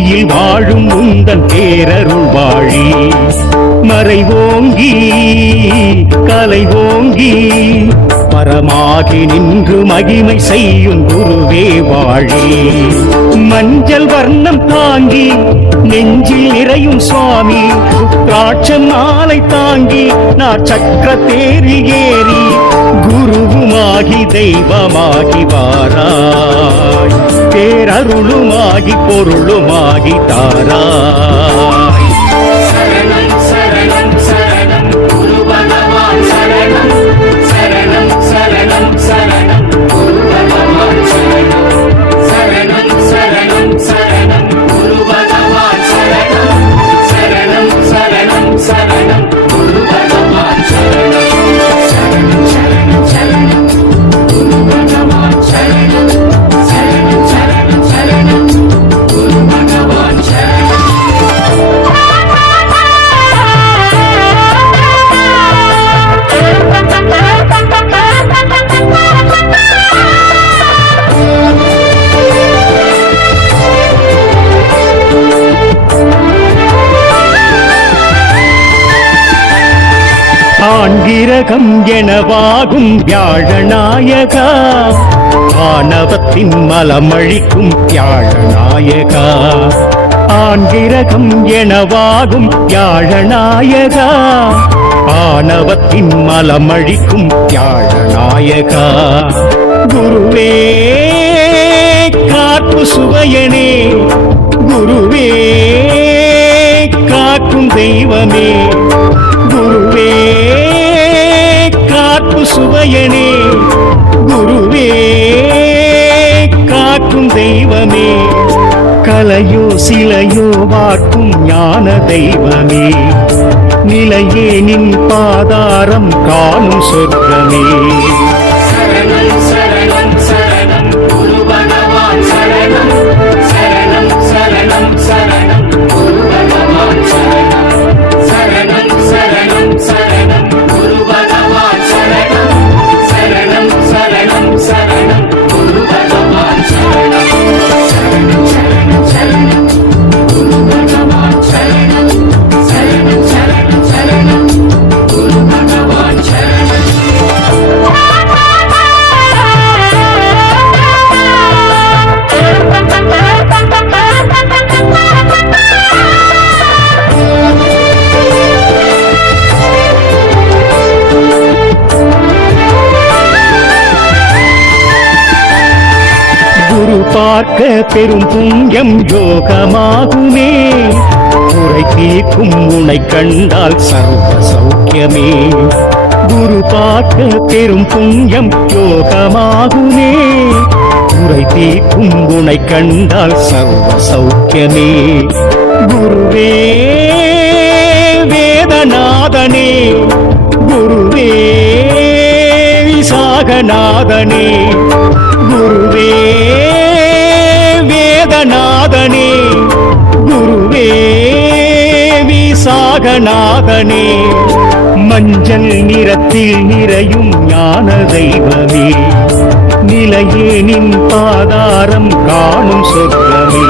மெய்யில் வாழும் உந்தன் பேரருள் வாழி மறைவோங்கி கலை ஓங்கி பரமாகி நின்று மகிமை செய்யும் குருவே வாழி மஞ்சள் வர்ணம் தாங்கி நெஞ்சில் நிறையும் சுவாமி ருத்ராட்சம் மாலை தாங்கி நான் சக்கர தேரில் ஏறி குருவுமாகி தெய்வமாகி வாராய் பேரருளுமாகி பொருளுமாகி தாராய் சரணம் சரணம் சரணம் குரு பகவான் சரணம் சரணம் சரணம் சரணம் குரு பகவான் சரணம் சரணம் சரணம் சரணம் குரு பகவான் சரணம் சரணம் சரணம் சரணம் குரு பகவான் சரணம் சரணம் சரணம் சரணம் குரு பகவான் சரணம் சரணம் சரணம் சரணம் குரு பகவான் சரணம் ஆண்கிரகம் எனவாகும் வியாழநாயகா ஆணவத்தின் மலமழிக்கும் வியாழநாயகா ஆண்கிரகம் எனவாகும் வியாழநாயகா ஆணவத்தின் மலமழிக்கும் வியாழநாயகா குருவே காப்பு சுவையனே குருவே காக்கும் தெய்வமே குருவே காப்பு சுவையனே குருவே காக்கும் தெய்வமே கலையோ சிலையோ வாக்கும் ஞான தெய்வமே நிலையே நின் பாதாரம் காணும் சொர்க்கமே சரணம் சரணம் சரணம் குரு பகவான் சரணம் சரணம் சரணம் சரணம் குரு பகவான் சரணம் சரணம் சரணம் சரணம் குரு பகவான் சரணம் சரணம் சரணம் சரணம் குரு பகவான் சரணம் சரணம் சரணம் சரணம் குரு பகவான் சரணம் சரணம் சரணம் சரணம் குரு பகவான் சரணம் குரு பார்க்க பெரும் புண்ணியம் யோகமாகுமே குறை தீர்க்கும் உனை கண்டால் சர்வ சௌக்கியமே குரு பார்க்க பெரும் புண்ணியம் யோகமாகுமே குறை தீர்க்கும் உனை கண்டால் சர்வ சௌக்கியமே குருவே வேதநாதனே குருவே விசாகநாதனே குருவே வேதநாதனே குருவே விசாகநாதனே மஞ்சள் நிறத்தில் நிறையும் ஞான தெய்வமே நிலையே நின் பாதாரம் காணும் சொர்க்கமே